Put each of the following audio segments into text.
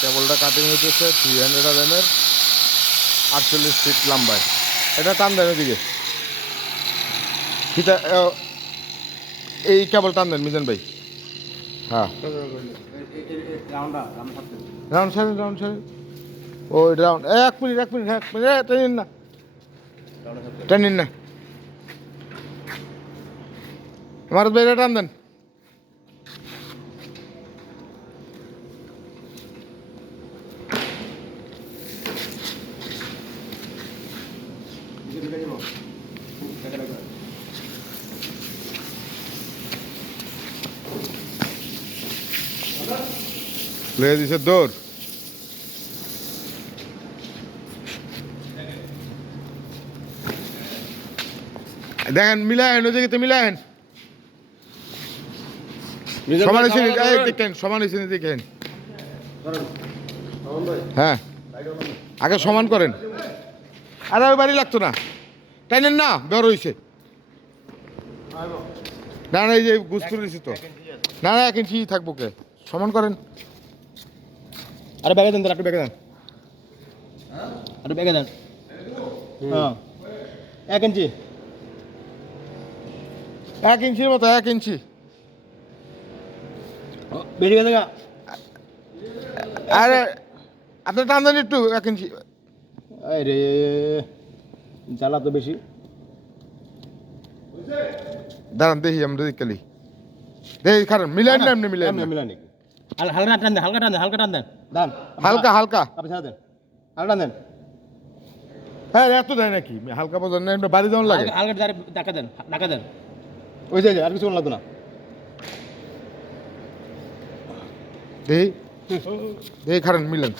কেবলটা কাটিং হইতেছে three hundred আর এমের আটচল্লিশ ফিট লম্বায়। এটা টান দেন এদিকে। ফিতা এই কেবল টান দেন, মিজান ভাই। হ্যাঁ। রাউন্ড সাইড রাউন্ড সাইড ও রাউন্ড এক মিনিট এক মিনিট এক মিনিট টেনিন না। টেনিন না। আমার বেড়ে টান দেন। লয়ে দিছে দৌড় দেখেন মিলায়েন ওদিকে মিলায়েন। সমান হয়েছে দেখেন সমান হয়েছে দেখেন। হ্যাঁ। আগে সমান করেন। আরে ওই বাড়ি লাগতো না। টাইনেন না বের হয়েছে না না এই যে গুস্তু দিয়েছে তো। না না এক ইঞ্চি থাকব কে? সমান করেন। আরে ব্যাগে দেন একটু ব্যাগে দেন। একটু ব্যাগে দেন। হ্যাঁ। এক ইঞ্চি। এক ইঞ্চির মতো এক ইঞ্চি। বেশি গেছে আরে আপনি টান দেন একটু এক ইঞ্চি। আরে জ্বালা তো বেশি। দাঁড়ান দেখি আমরা কালি দেখি কারণ মিলাইন না এমনি মিলাইন না। হালকা টান দেন হালকা টান দেন হালকা টান দেন দান হালকা হালকা। আপনি ছাড়া দেন হালকা টান দেন। হ্যাঁ এত দেয় নাকি? হালকা না বাড়ি দেওয়ান লাগে। হালকা দেন ডাকা দেন। ওই যে আর কিছু লাগতো না। মিলেন।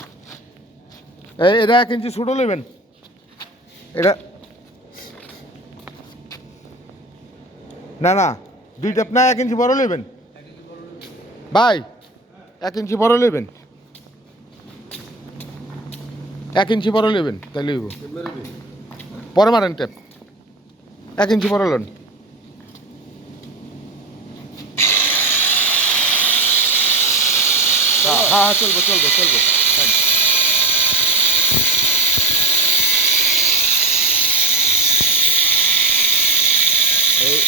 এই এটা এক ইঞ্চি ছোটো নেবেন। এটা না না দুইটা না এক ইঞ্চি বড় নেবেন। ভাই এক ইঞ্চি বড় নেবেন? এক ইঞ্চি বড় নেবেন? তাই লইব। পরে মারেন ট্যাপ এক ইঞ্চি বড় লোন। হ্যাঁ হ্যাঁ চলবো চলবো চলবো। এই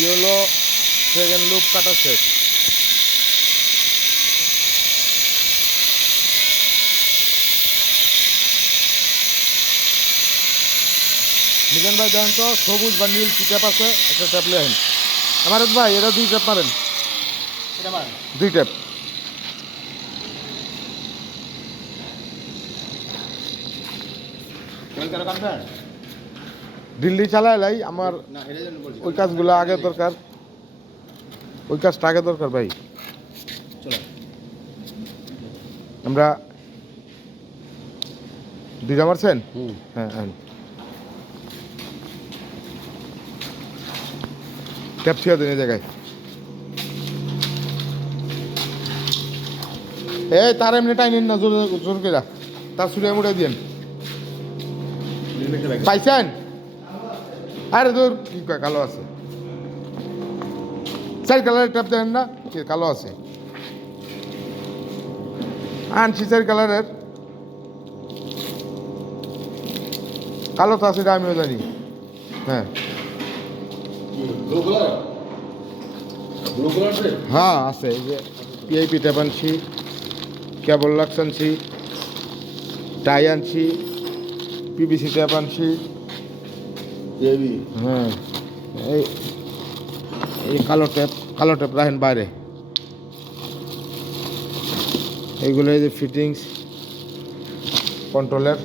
ইয়েলো সেকেন্ড লুপ কাটা শেষ। মিজান ভাই দেখেন তো সবুজ বা নীল কি ট্যাপ আছে? একটা ট্যাপ লেহেন আমার ভাই এটা দুই ট্যাপ মারেন। দুই ট্যাপ দিল্লি চালায় লাই আমার ওই কাজগুলো আগে দরকার। ওই কাজটা আগে দরকার ভাই। আমরা দুইটা মারছেন? হ্যাঁ হ্যাঁ ট্যাপ ছিয়া দেন এই জায়গায়। এই তার এমনি টাই নিন না, জোর জোর করে। তার সুরে মুড়ে দিন পাইছেন? আরে তোর কি কালো আছে। চার কালারের ট্যাপ দেন না, কি কালো আছে। আনছি চার কালারের। কালো তো আছে আমিও জানি। হ্যাঁ ব্লু কালার ব্লু কালার আছে হ্যাঁ আছে এই যে পিআইপি ট্যাপ আনছি কেবল লাক্স আনছি টাই আনছি পিবিসি ট্যাপ আনছি হ্যাঁ এই এই কালো ট্যাপ কালো ট্যাপ রাখেন বাইরে। এইগুলো এই যে ফিটিংস কন্ট্রোলের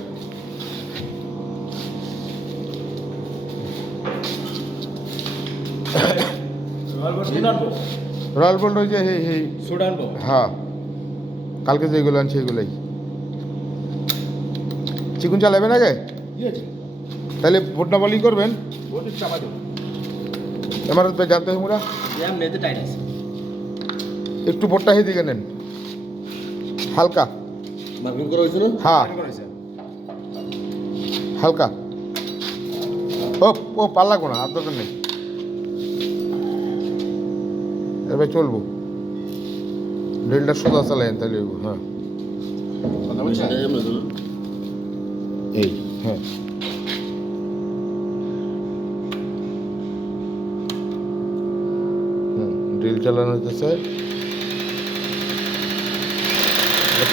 রয়্যাল বোল্ট ওই যে এই। এই সুড হ্যাঁ। কালকে যেগুলো আনছি এগুলোই। চিকুন চালাবেন আগে? তাহলে ভোটনা বলি করবেন। আমার তো জানতে হবে একটু ভোটটা হেদিকে দিকে নেন। হালকা। না? হ্যাঁ। হালকা। ও ও পাল্লা কোনা আর দরকার নেই। এবার চলবো। ড্রিলটা সোজা চালাইন তাহলে হইবো, হ্যাঁ। এই হ্যাঁ। হুম ড্রিল চালানো হইতেছে।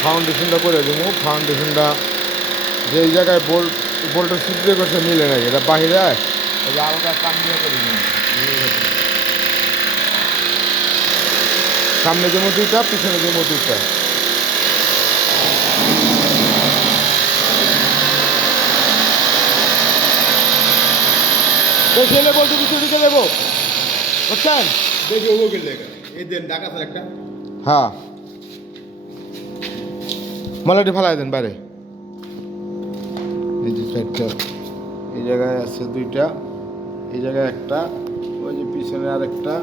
ফাউন্ডেশনটা করে দেবো ফাউন্ডেশনটা যে জায়গায় বোল্ট বোল্টের ছিদ্রে করছে মিলে নাই এটা বাহিরে ওই যে আলগা কান দিয়ে করে দিন সামনে যে মজুরটা পিছনে যে মজুরটা দেখে বলতে কিছু দিকে দেবো বুঝছেন দেখি ও গেলে এই দেন ঢাকা স্যার একটা। হ্যাঁ। মালাটি ফালাই দেন বাইরে। এই যে চারটা এই জায়গায় আছে দুইটা এই জায়গায় একটা ওই যে পিছনে আরেকটা।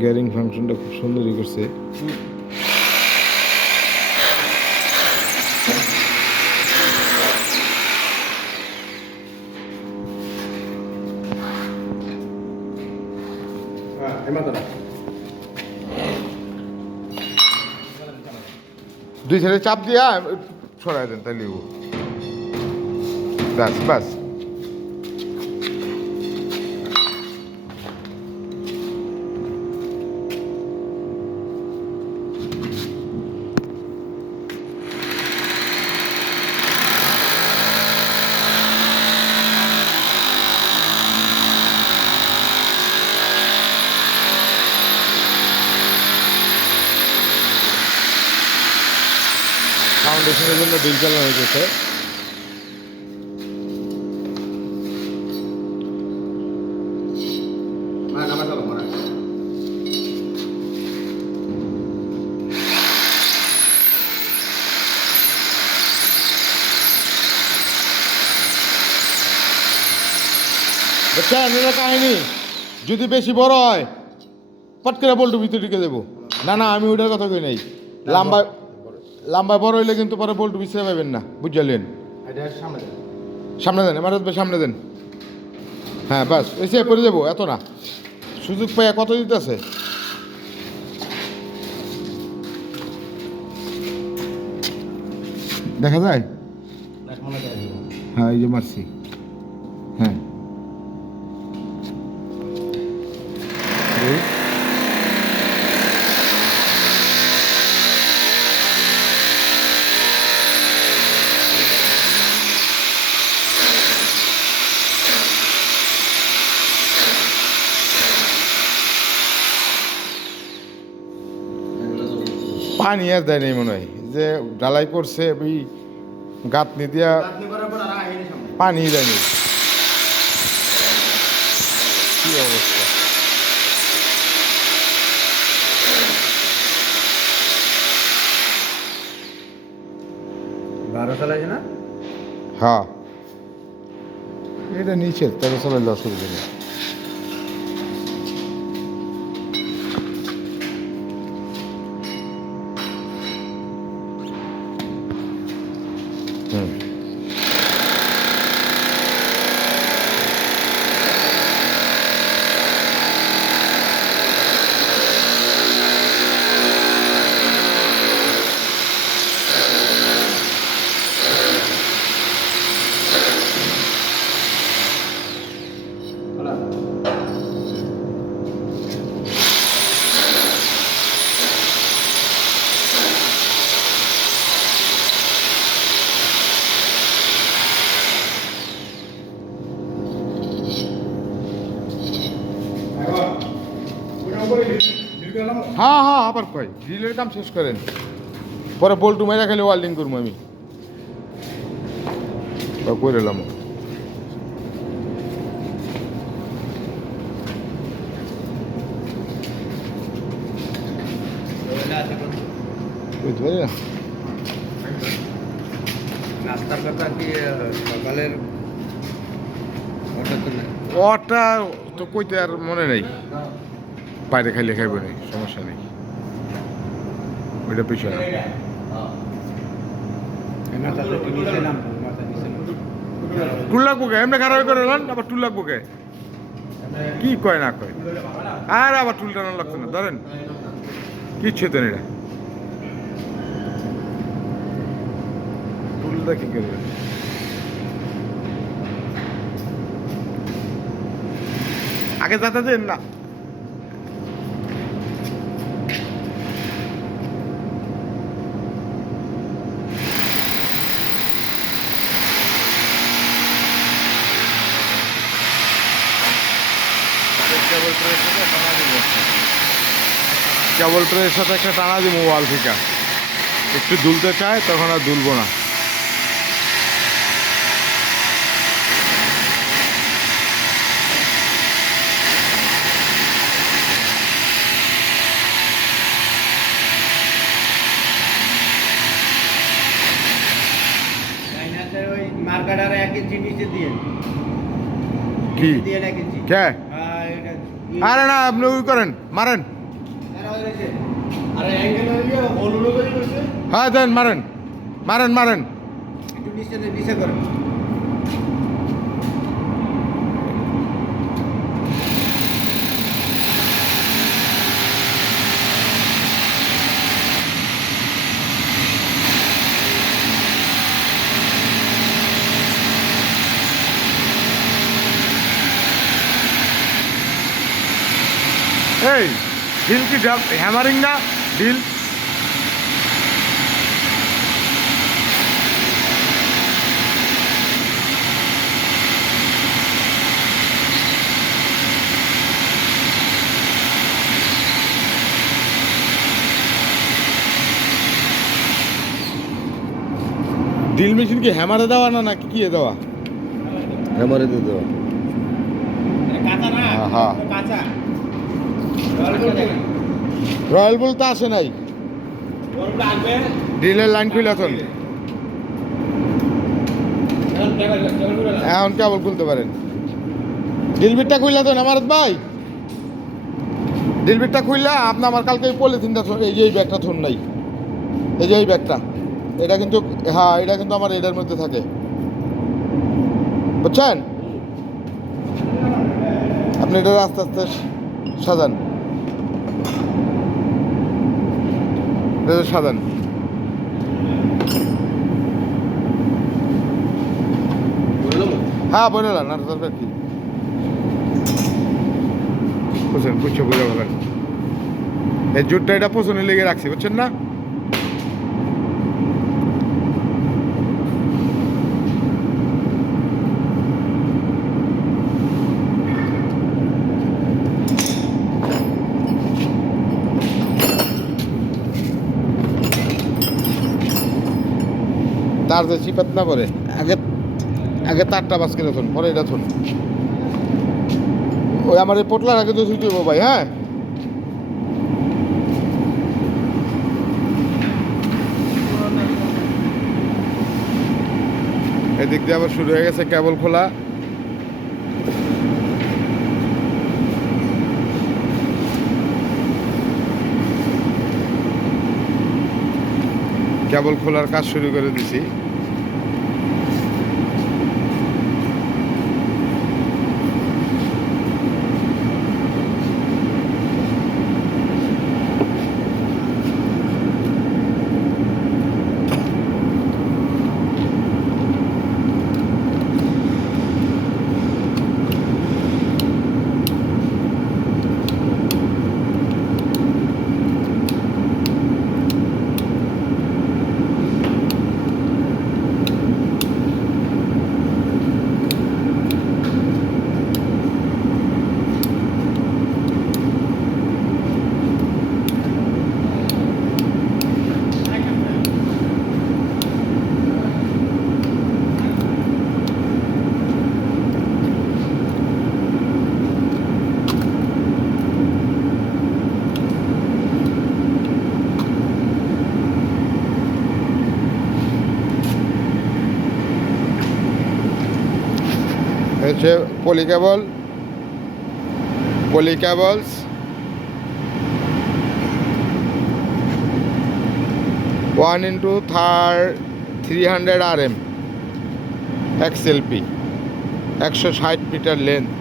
গ্যারিং ফাংশনটা খুব সুন্দরই করছে। দুই সাইডে চাপ দিয়া ছড়াই দেন তাহলে ব্যাস ব্যাস। ডিল চালানো হয়েছে এটা কাহিনি। যদি বেশি বড় হয় পট করে বল্টু ভিতরে ঢুকে দেবো। না না আমি ওইটার কথা কই নাই। লম্বা লম্বা বড় হইলে কিন্তু পরে বল্টু বিছড়ে পাবেন না বুঝলেন? সামনে দেন। সামনে দেন আমার সামনে দেন। হ্যাঁ বাস এসে পরে যাব এত না। সুযোগ পাইয়া কত দিতেছে? দেখা যায়? হ্যাঁ এই যে মারছি হ্যাঁ এই। পানি আর দেয় নেই মনে হয়। যে ঢালাই করছে ওই গাঁতনি দিয়া আপনি করার পর আর আইনি সামনে। পানি দেয়নি কি অবস্থা? বারো চালাইছে না? হ্যাঁ। এটা নিচে তেরো সালের অসুবিধা নেই হ্যাঁ হ্যাঁ আবার কয় ড্রিলের কাম শেষ করেন। পরে বল্টু মেরা খেলে ওয়ার্ল্ডিং করব আমি। করে এলাম নাস্তার কথা কি সকালের ওটা তো কইতে আর মনে নেই। বাইরে খাইলে খাইবে না, সমস্যা নেই। ওইটা পিছনে। মাথা থেকে নিচে নাম মাথা নিচে টুল লাগবো কে? এমনি খারাপ করে আবার কে? কয় না কয়? আর আবার টুল টানা লাগতো না, ধরেন। কিচ্ছু তো এটা। টুলটা কি করবে আগে যাতে দেন না কেবল ট্রের সাথে টানা দিব কেবল ট্রের সাথে একটা টানা দিব ওয়াল থেকে একটু দুলতে চায় তখন আর দুলবো না। কে? আরে না আপনি ওই করেন মারেন আরে অ্যাঙ্গেল হইলে হলুলো করে বসে হ্যাঁ দেন মারেন। মারেন মারেন। এই ডিল কি হ্যামারিং না? ডিল ডিল মেশিন কি হ্যামারে দেওয়া না নাকি কি দেওয়া হ্যামারে দিয়ে দেওয়া কাঁচা না হ্যাঁ। কাঁচা রয়্যাল বুল তো আসে নাই। ডিলের লাইন খুলে এখন এখন কেবল খুলতে পারেন। ডিলবিটটা খুললে তো আমার ভাই। ডিলবিটটা খুললে আপনি আমার কালকে এই পলিথিনটা এই যে এই ব্যাগটা থন নাই। এই যে এই ব্যাগটা। এটা কিন্তু হ্যাঁ এটা কিন্তু আমার এটার মধ্যে থাকে। বুঝছেন? আপনি এটা আস্তে আস্তে সাজান। সাজান। হ্যাঁ বলে না দরকার কি? বুঝছেন, বুঝছ, বুঝা বলেন এই জুটটা এটা পোষণে লেগে রাখছি, বুঝছেন না? তার যে চিপাত না পরে আগে আগে তারটা বাস করে থুন পরে এটা থুন ওই আমার এই পোটলার আগে তো ছুটি ভাই হ্যাঁ? এদিক দিয়ে আবার শুরু হয়ে গেছে কেবল খোলা। কেবল খোলার কাজ শুরু করে দিছি। হচ্ছে poly cable poly cables one into third three hundred আর এম এক্সএলপি একশো ষাট মিটার লেন্থ।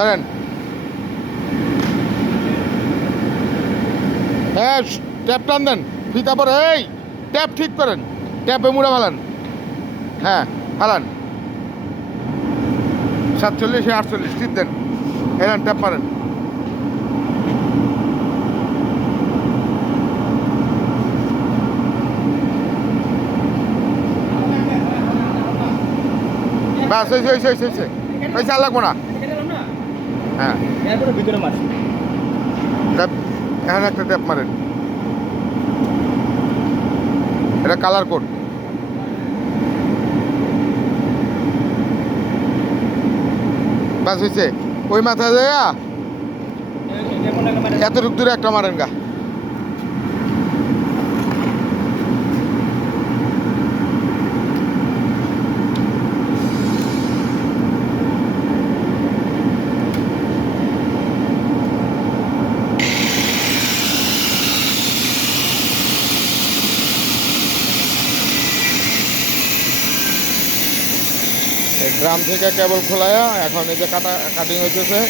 দাঁড়ান। হ্যাঁ ট্যাপ টান দেন। ফিতা পরে, এই, ট্যাপ ঠিক করেন। ট্যাপে মুড়া ফালান। হ্যাঁ ফালান। সাতচল্লিশ আটচল্লিশ, ঠিক দেন। হ্যাঁ ট্যাপ মারেন। হয়েছে হয়েছে হয়েছে হয়েছে হয়েছে আর লাগবো না। হ্যাঁ এরপরে ভিতরে মাছ ট্যাপ এখানে একটা ট্যাপ মারেন এটা কালার কোড বাস হয়েছে ওই মাথায় দেয়া এতটুক দূরে একটা মারেন গা এই ড্রাম থেকে কেবল খোলায়া, এখন এই যে কাটা কাটিং হইতেছে।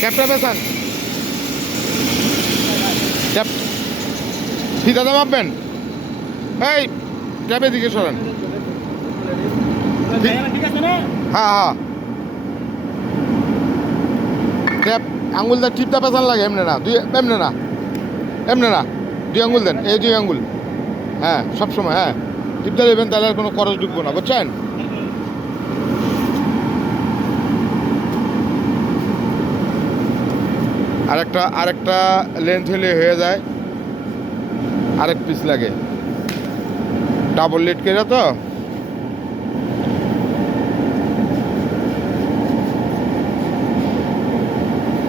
ট্যাপটা বেসান ট্যাপ ফিতাতে মাপবেন এই ট্যাপের দিকে সরেন। ঠিক আছে না হ্যাঁ হ্যাঁ ট্যাপ আঙুলটা টিপটা পেছান লাগে, এমনি না, দুই, এমনি না এমনি না। দুই আঙুল দেন, এই দুই আঙুল। হ্যাঁ সবসময় হ্যাঁ। টিপটা দেবেন, তাহলে আর কোনো খরচ ঢুকবো না, বুঝছেন? আরেকটা আরেকটা লেন্থ হলে হয়ে যায়। আরেক পিস লাগে। ডাবল লিট করে তো?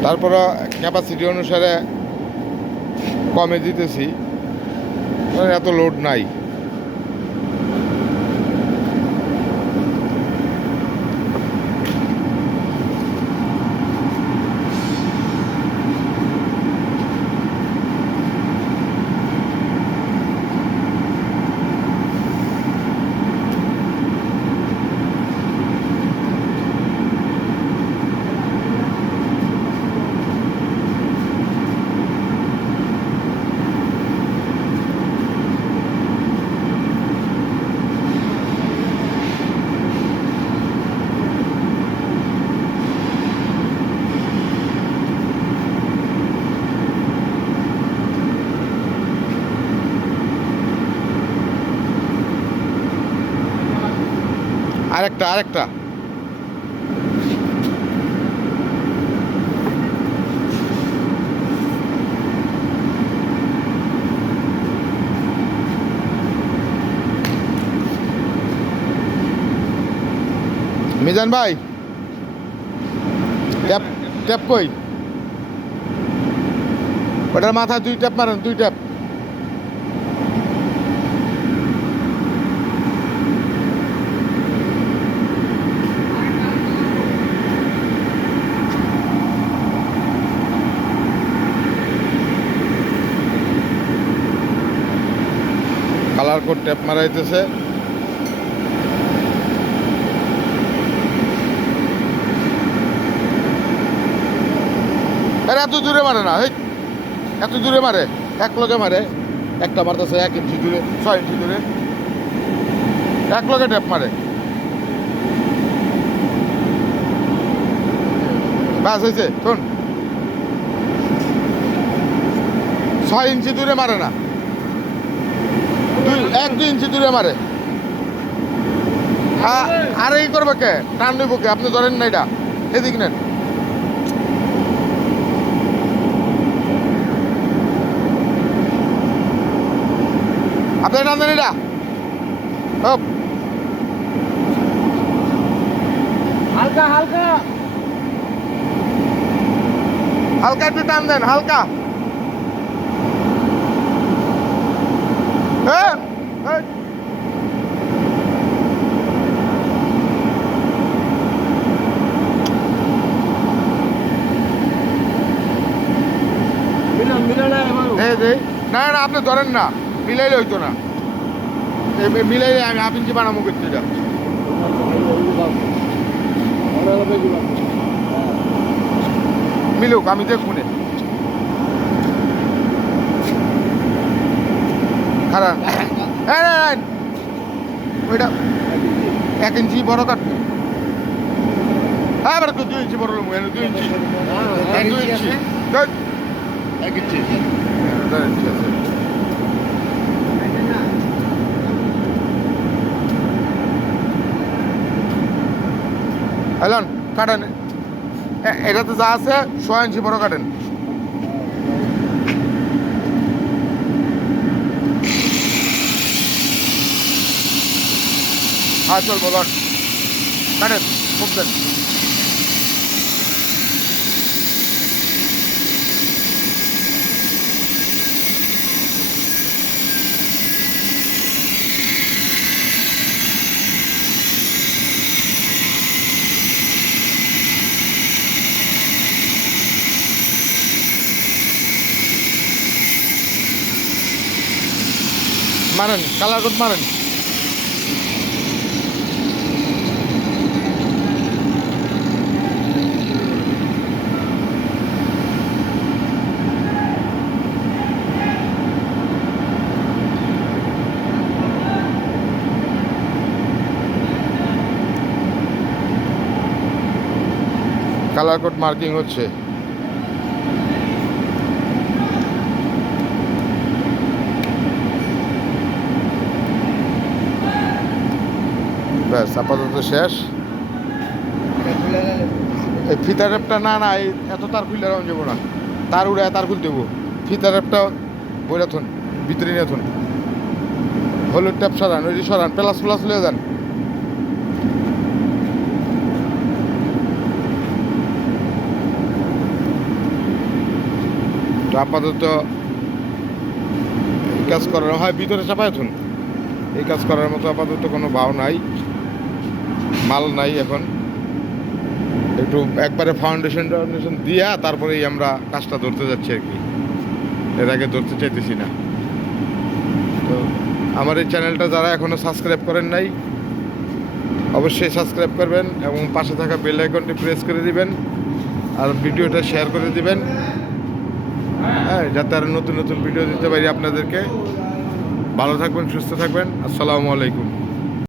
তারপরে ক্যাপাসিটি অনুসারে কমে দিতেছি। মানে এত লোড নাই। আরেকটা আরেকটা। মিজান ভাই ট্যাপ ট্যাপ কই? ওটার মাথায় দুই ট্যাপ মারেন দুই ট্যাপ। কালার কোড ট্যাপ মারাইতেছে। এত দূরে মারে না এত দূরে মারে, এক লগে মারে। একটা মারতেছে এক ইঞ্চি দূরে ছয় ইঞ্চি দূরে এক লগে ট্যাপ মারে। বাস হয়েছে শোন। ছয় ইঞ্চি দূরে মারে না। এক দুই ইঞ্চি দূরে মারে। আর এই করবে কে? টান নিব কে? আপনি ধরেন না এটা। এদিক নেন। আপনি টান দেন এটা। হালকা হালকা। হালকা একটু টান দেন হালকা। এই না না আপনি ধরেন না মিলাইলে হইতো না। মিলাইলে আমি হাফ ইঞ্চি বানামো করতে এটা মিলুক আমি দেখুন খারাপ হ্যাঁ হ্যাঁ ওইটা এক ইঞ্চি বড় কাটবো। হ্যাঁ দুই ইঞ্চি বড় দুই ইঞ্চি। হ্যাঁ, দুই ইঞ্চি এক ইঞ্চি দুই ইঞ্চি আছে। এলন, কাটেন। এটাতে যা আছে, ছয় ইঞ্চি বড় কাটেন। হ্যাঁ চল বলন। কাটেন, খুব দেন। মারেন কালার কোট মারেন। কালার কোড মার্কিং হচ্ছে। ব্যাস, আপাতত শেষ। এই ফিতা রেপটা না না, এই এত তার খুললে রাউন যাব না। তার উড়ে তার খুলতে দেবো ফিতা রেপটা বইরা থন, ভিতরে নিয়ে থন। হলুদ ট্যাপ সরান, ওই সরান, প্লাস প্লাস লিয়ে যান। তো আপাতত কাজ করার হয়, ভিতরে চাপায় থুন। এই কাজ করার মতো আপাতত কোনো ভাও নাই। মাল নাই এখন। একটু একবারে ফাউন্ডেশন টাউন্ডেশন দিয়া তারপরেই আমরা কাজটা ধরতে যাচ্ছি আর কি। এর আগে ধরতে চাইতেছি না। তো আমার এই চ্যানেলটা যারা এখনও সাবস্ক্রাইব করেন নাই, অবশ্যই সাবস্ক্রাইব করবেন এবং পাশে থাকা বেল আইকনটি প্রেস করে দিবেন আর ভিডিওটা শেয়ার করে দিবেন। হ্যাঁ যাতে আরও নতুন নতুন ভিডিও দিতে পারি আপনাদেরকে। ভালো থাকবেন, সুস্থ থাকবেন। আসসালামু আলাইকুম।